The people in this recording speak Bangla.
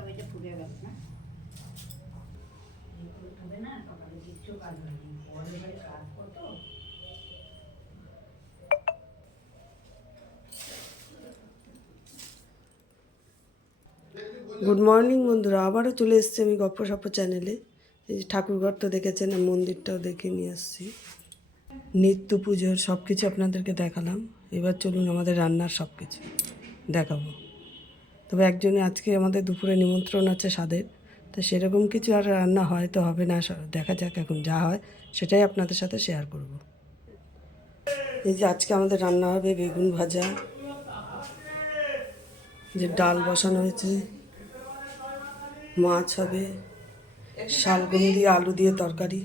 তরকারিটা পুড়ে গেল না, হবে না সকালে কিচ্ছু কাজ হয়নি, পরে কাজ কত। গুড মর্নিং বন্ধুরা, আবারও চলে এসেছি আমি গপ্প সপ্প চ্যানেলে। এই যে ঠাকুরঘর তো দেখেছেন, মন্দিরটাও দেখে নিয়ে আসছি, নিত্য পুজোর সব কিছু আপনাদেরকে দেখালাম। এবার চলুন আমাদের রান্নার সব কিছু দেখাবো। তবে একজনে আজকে আমাদের দুপুরে নিমন্ত্রণ আছে স্বাদের, তো সেরকম কিছু আর রান্না হয় তো হবে না, দেখা যাক এখন যা হয় সেটাই আপনাদের সাথে শেয়ার করব। এই যে আজকে আমাদের রান্না হবে বেগুন ভাজা, যে ডাল বসানো হয়েছে, মাছ হবে, শালগম দিয়ে আলু দিয়ে তরকারি,